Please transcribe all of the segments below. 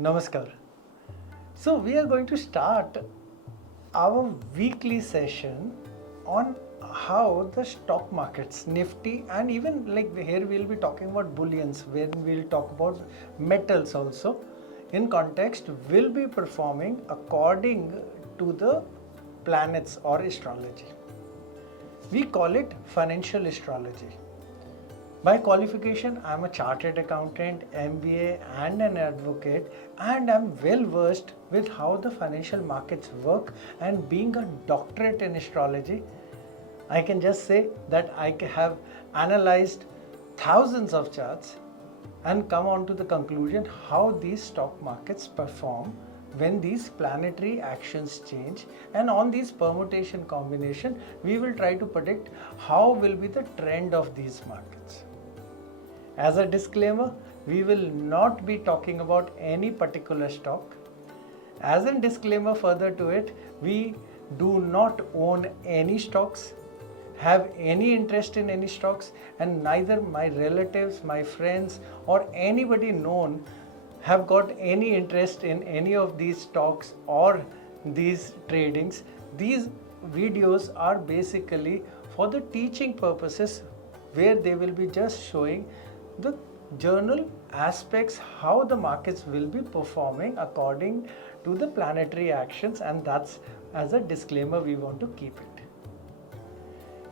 Namaskar. So we are going to start our weekly session on how the stock markets, Nifty, and even like here we'll be talking about bullions, when we'll talk about metals also in context, will be performing according to the planets or astrology. We call it financial astrology. By qualification, I am a chartered accountant, MBA, and an advocate, and I'm well versed with how the financial markets work. And being a doctorate in astrology, I can just say that I have analyzed thousands of charts and come on to the conclusion how these stock markets perform when these planetary actions change, and on these permutation combination we will try to predict how will be the trend of these markets. As a disclaimer, we will not be talking about any particular stock. As a disclaimer further to it, we do not own any stocks, have any interest in any stocks, and neither my relatives, my friends, or anybody known have got any interest in any of these stocks or these tradings. These videos are basically for the teaching purposes, where they will be just showing the journal aspects, how the markets will be performing according to the planetary actions, and that's as a disclaimer we want to keep it.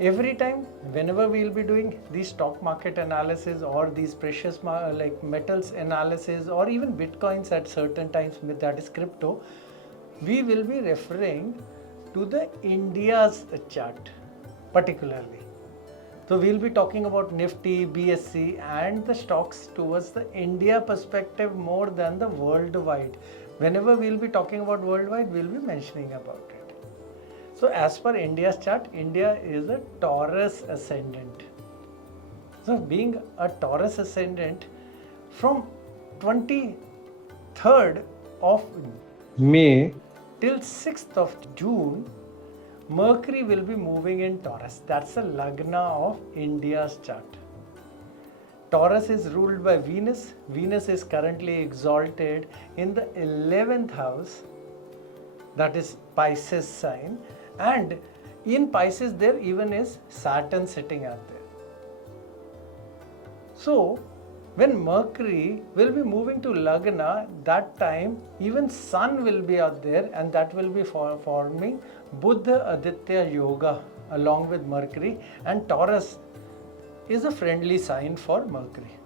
Every time whenever we will be doing these stock market analysis or these precious like metals analysis or even bitcoins at certain times, that is crypto, we will be referring to the India's chart particularly. So we'll be talking about Nifty, BSC and the stocks towards the India perspective more than the worldwide. Whenever we'll be talking about worldwide, we'll be mentioning about it. So as per India's chart, India is a Taurus ascendant. So being a Taurus ascendant, from 23rd of May till 6th of June, Mercury will be moving in Taurus. That's the Lagna of India's chart. Taurus is ruled by Venus. Venus is currently exalted in the 11th house, that is Pisces sign, and in Pisces there even is Saturn sitting out there. So when Mercury will be moving to Lagna, that time even Sun will be out there, and that will be forming Buddha Aditya Yoga along with Mercury, and Taurus is a friendly sign for Mercury.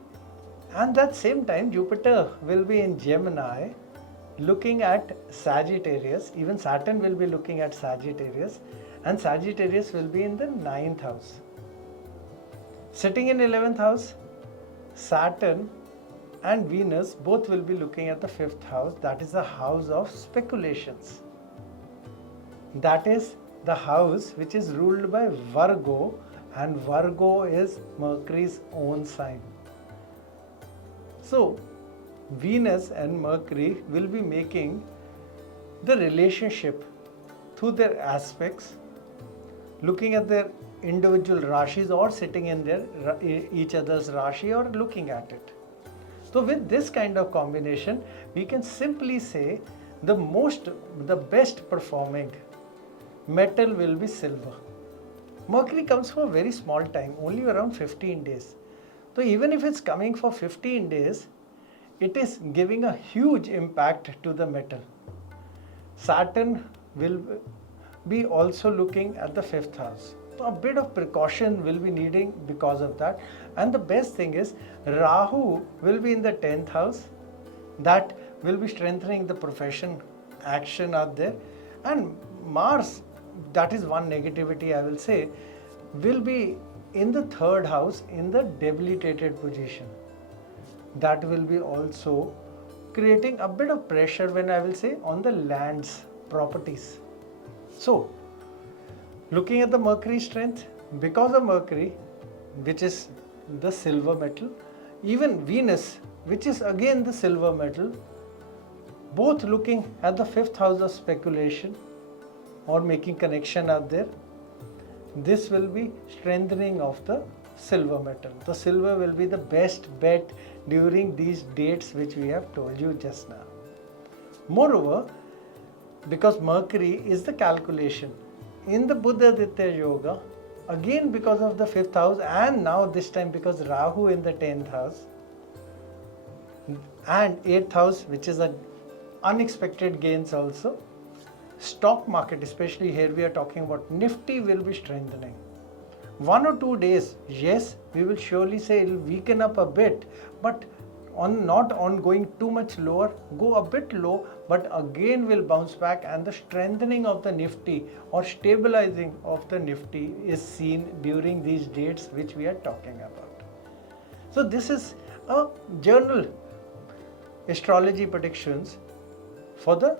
And that same time Jupiter will be in Gemini looking at Sagittarius, even Saturn will be looking at Sagittarius, and Sagittarius will be in the 9th house. Sitting in 11th house, Saturn and Venus both will be looking at the 5th house, that is the house of speculations. That is the house which is ruled by Virgo, and Virgo is Mercury's own sign. So Venus and Mercury will be making the relationship through their aspects, looking at their individual rashis or sitting in their each other's rashi or looking at it. So with this kind of combination, we can simply say the best performing metal will be silver. Mercury comes for a very small time, only around 15 days. So even if it's coming for 15 days, it is giving a huge impact to the metal. Saturn will be also looking at the 5th house. So a bit of precaution will be needing because of that. And the best thing is Rahu will be in the 10th house. That will be strengthening the profession action out there. And Mars, that is one negativity I will say, will be in the 3rd house in the debilitated position. That will be also creating a bit of pressure, when I will say, on the lands, properties. So looking at the Mercury strength, because of Mercury, which is the silver metal, even Venus, which is again the silver metal, both looking at the 5th house of speculation or making connection out there, this will be strengthening of the silver metal. The silver will be the best bet during these dates which we have told you just now. Moreover, because Mercury is the calculation, in the Buddha-Aditya Yoga, again because of the 5th house, and now this time because Rahu in the 10th house, and 8th house, which is a unexpected gains also, stock market, especially here we are talking about Nifty, will be strengthening. 1 or 2 days, yes, we will surely say it will weaken up a bit, but not on going too much lower, go a bit low, but again will bounce back, and the strengthening of the Nifty or stabilizing of the Nifty is seen during these dates which we are talking about. So this is a general astrology predictions for the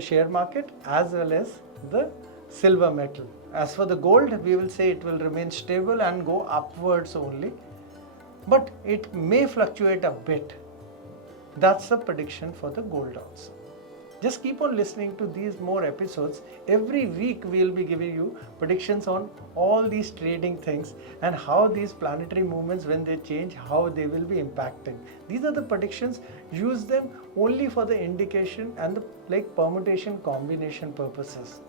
share market as well as the silver metal. As for the gold, we will say it will remain stable and go upwards only, but it may fluctuate a bit. That's the prediction for the gold also. Just keep on listening to these more episodes. Every week we will be giving you predictions on all these trading things and how these planetary movements, when they change, how they will be impacting. These are the predictions. Use them only for the indication and the permutation combination purposes.